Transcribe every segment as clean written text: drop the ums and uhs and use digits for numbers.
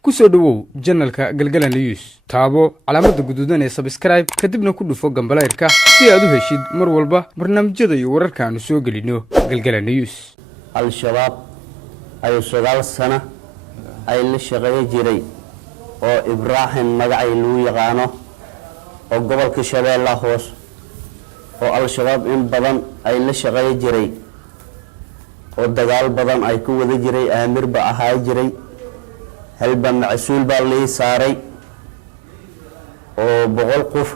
ku soo dhawow channelka galgalan news taabo calaamada guduudan ee subscribe kadibna ku dhufo gambaleerka si aad u heshid mar walba barnaamijyada iyo wararka aanu soo gelino galgalan news. al-shabaab ay 9 sano ay la shaqeeyay jiray oo Ibrahim magacay loo yaqaano oo gobolka Shabeellaha Hoos oo al-shabaab in badan ay la shaqeeyay jiray oo dagaal badan ay ku wada jiray aamir ba ahaa jiray halba macsuul baa lii saaray oo 100 qof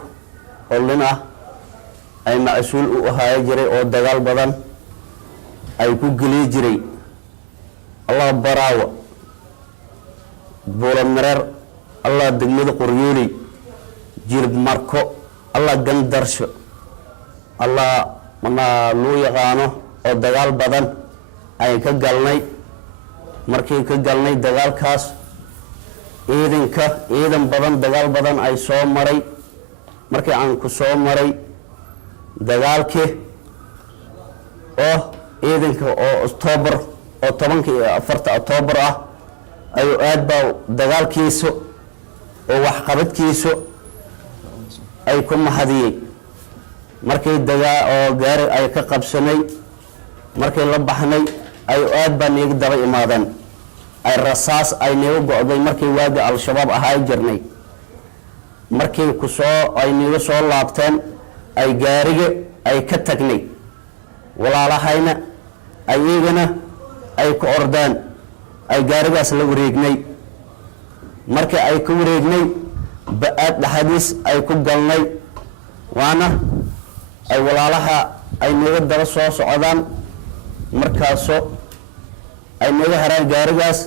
oo lina ay macsuul u ahaa jiray oo dagaal badan ay ku gali jiray Allah baraawa buulamareer Allah degmada qoryooley jirb marko Allah gandarsho Allah mana loo yaqaano oo dagaal badan ay ka galnay markii ka galnay dagaalkaas ciidan badan dagaal badan ay soo maray markii aan ku soo maray dagaalkii oo ciidanka oo October oo 14 October ah ay aad baa dagaalkiisu oo wax qabadkiisu ay ku mahadiyay markii oo gaari ay ka qabsanay markii la baxnay ay aad baa neeg daba imaadeen ay rasaas ay neego go'day markii waaga al-shabaab ahaa jirnay markii ku soo ay neego soo laabteen ay gaariga ay ka tagnay walaalahayna ayagana ay ku ordaan ay gaarigaas la wareegnay markii ay ku wareegnay baad dhaxadiis ay ku galnay waana ay walaalaha ay neego daba soo socdaan markaasoo ay naga haraan gaarigaas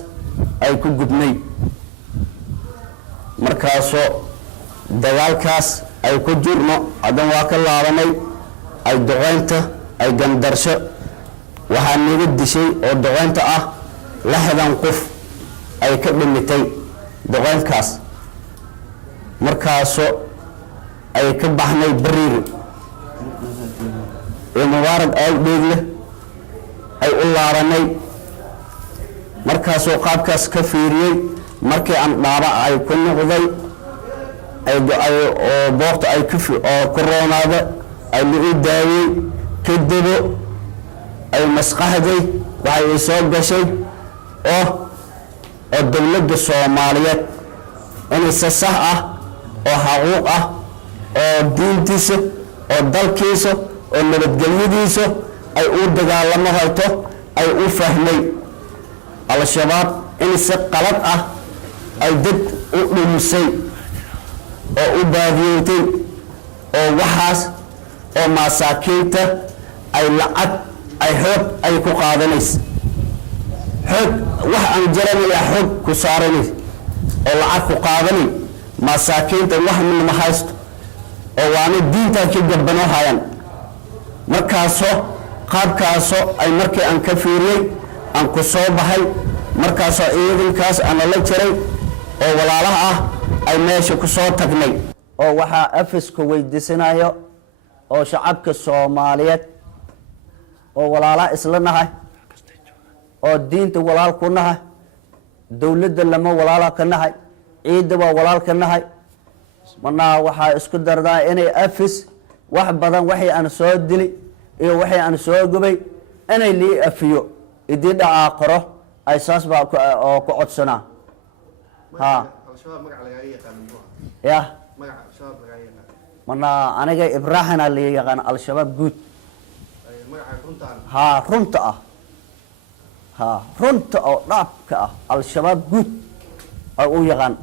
ay ku gubnay markaasoo dagaalkaas ay ku jirno adan waa ka laabanay ay doqeynta ay gandarsho waxaa naga dishay oo doqeynta ah 60 qof ay ka dhimitay doqeynkaas markaasoo ay ka baxnay bariir ee mubaarad ay dheegle ay u laabanay markaasoo qaabkaas ka fiiriyay markii aan dhaaba ay ku noqday ay oo boorta ay oo koroonada ay lagu daayay kadib ay masqaxday waxay soo gashay oo dawladda Soomaaliyeed inay sax ah oo xaquuq ah oo diintiisa oo dalkiisa oo nabadgelyadiisa ay u dagaalamo hayto ay u fahmay al-shabaab in si qalad ah ay dad u dhumisay oo u baadiyay oo waxaas oo masaakiinta ay lacag ay xoog ay ku qaadanayso xoog wax aan jaranaya xoog ku saaranay oo lacag ku qaadanay masaakiinta wax ma haysto oo waana diinta ka gabano hayaan markaasoo qaabkaasoo ay markii aan ka fiiriyay aan ku soo baxay markaasoo ciidankaas aan la jiray oo walaalaha ah ay meesha ku soo tagnay oo waxa afisku weydiisanayo oo shacabka Soomaaliyeed oo walaalaha isla nahay oo diinta walaal ku nahay dawladda lama walaala ka nahay ciidda waa walaal ka nahay mana waxa isku dardaa inay afis wax badan waxay aan soo dilay iyo waxay aan soo gubay inay lii afiyo idii dhaca qoro ay saas baa oo ku codsana ha al-shabaab magac laga yaqaan ya magac al-shabaab laga yaqaan mana aniga Ibrahim ali yaqaan al-shabaab guud magaca runta ha runta oo dhaabka ah al-shabaab guud ay u yaqaan